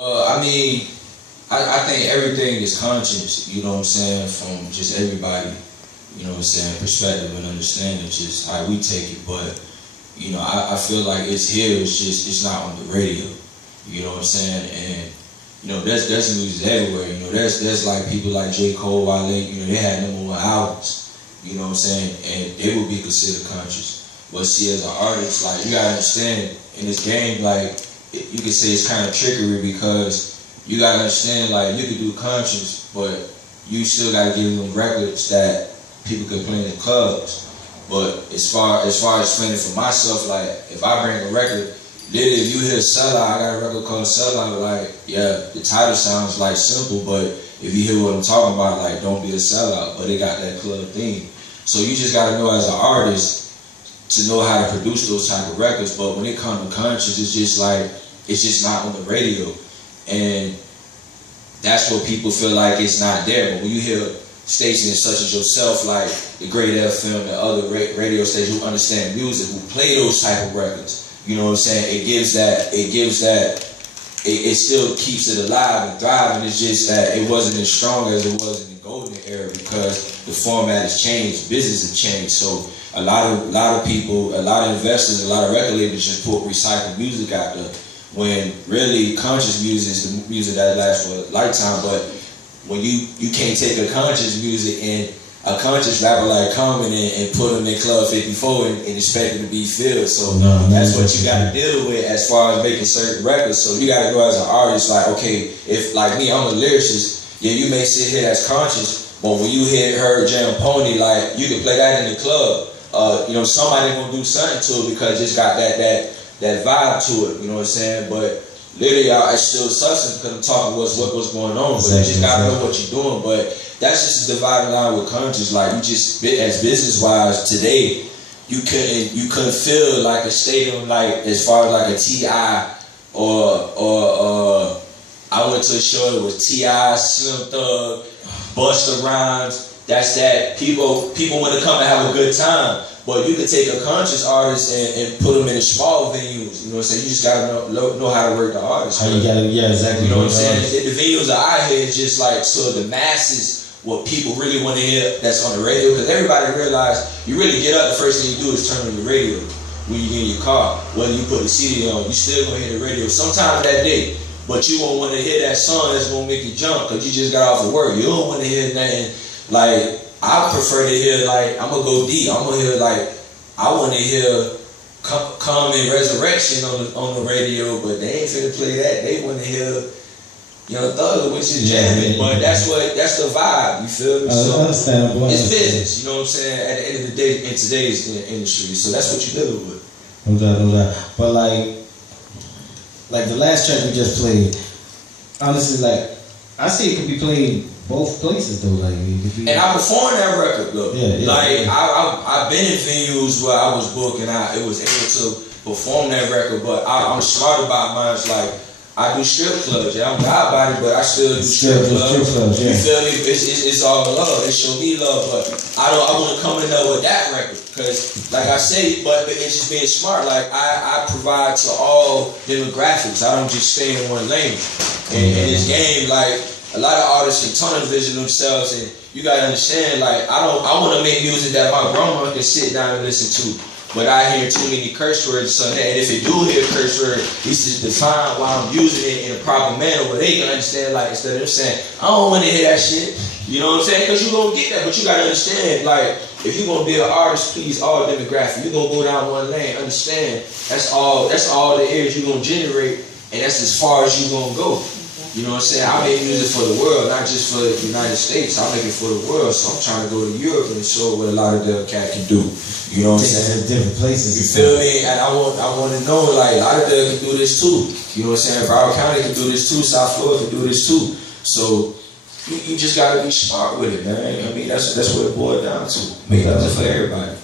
I mean, I think everything is conscious, you know what I'm saying, from just everybody, you know what I'm saying, perspective and understanding, just how we take it. But, you know, I feel like it's here, it's not on the radio, you know what I'm saying, and, you know, there's music everywhere, you know, there's like people like J. Cole, Wale, you know, they had #1 albums, you know what I'm saying, and they would be considered conscious. But see, as an artist, like, you gotta understand, in this game, like, you can say it's kind of trickery because you gotta understand, like, you can do conscious, but you still gotta give them records that people can play in the clubs. But as far as playing it for myself, like, if I bring a record, literally, if you hear Sellout, I got a record called Sellout, like, yeah, the title sounds like simple, but if you hear what I'm talking about, like, don't be a sellout, but it got that club theme. So you just gotta know as an artist to know how to produce those type of records. But when it comes to conscious, it's just like, it's just not on the radio. And that's what people feel like it's not there. But when you hear stations such as yourself, like DaGr8Fm and other radio stations who understand music, who play those type of records, you know what I'm saying? It still keeps it alive and thriving. It's just that it wasn't as strong as it was in the golden era because the format has changed, business has changed. So a lot of people, a lot of investors, a lot of record labels just put recycled music out there. When really conscious music is the music that lasts for a lifetime. But when you can't take a conscious music and a conscious rapper like Common and put them in Club 54 and expect them to be filled. So that's what you got to deal with as far as making certain records. So you got to know as an artist, like, okay, if like me, I'm a lyricist, yeah, you may sit here as conscious, but when you heard Jam Pony, like, you can play that in the club. You know, somebody gonna do something to it because it's got that vibe to it, you know what I'm saying? But literally, it's still substance because I'm talking what's going on. But you just gotta know what you're doing. But that's just a dividing line with conscious. Like, you just, as business wise today, you couldn't feel like a stadium, like as far as like a T.I. or I went to a show, it was T.I., Slim Thug, Busta Rhymes. That's that. People want to come and have a good time. But you can take a conscious artist and put them in the small venues. You know what I'm saying? You just gotta know how to work the artist. How you gotta, yeah, exactly. You know what I'm saying? The venues are out here, it's just like, so the masses, what people really want to hear that's on the radio. Because everybody realize, you really get up, the first thing you do is turn on the radio when you get in your car. Whether you put the CD on, you still gonna hear the radio sometime that day. But you won't want to hear that song that's gonna make you jump because you just got off of work. You don't want to hear nothing like, I prefer to hear, like, I'm gonna go deep. I'm gonna hear, like, I want to hear Common Resurrection on the radio, but they ain't finna play that. They want to hear Young Thug, which is jamming. But that's the vibe. You feel me? So it's business. You know what I'm saying? At the end of the day, in today's industry, so that's what you're dealing with. No doubt. But like the last track we just played, honestly, like, I see it could be played both places though, like, and I performed that record though. Yeah. Like, I've been in venues where I was booked and it was able to perform that record, but I'm smart about mine. It's like, I do strip clubs. Yeah, I'm God body, but I still do strip clubs. Yeah. You feel me? It's all love. It show me love, but I want to come in there with that record because, like I say, but it's just being smart. Like, I provide to all demographics. I don't just stay in one lane. And in this game, like, a lot of artists can tunnel vision themselves, and you gotta understand, like, I want to make music that my grandma can sit down and listen to, but I hear too many curse words, so that, and if it do hear curse words, it's just define why I'm using it in a proper manner where they can understand, like, instead of them saying, I don't want to hear that shit, you know what I'm saying? Because you're gonna get that, but you gotta understand, like, if you're gonna be an artist, please all demographic, you're gonna go down one lane, understand, that's all the areas you're gonna generate, and that's as far as you're gonna go. You know what I'm saying? I make music for the world, not just for the United States. I make it for the world, so I'm trying to go to Europe and show what a lot of the cat can do. You know what I'm saying? Different places. You feel me? And I want to know, like, a lot of them can do this too. You know what I'm saying? Broward County can do this too. South Florida can do this too. So you just gotta be smart with it, man. I mean, that's what it boils down to. Make it for everybody.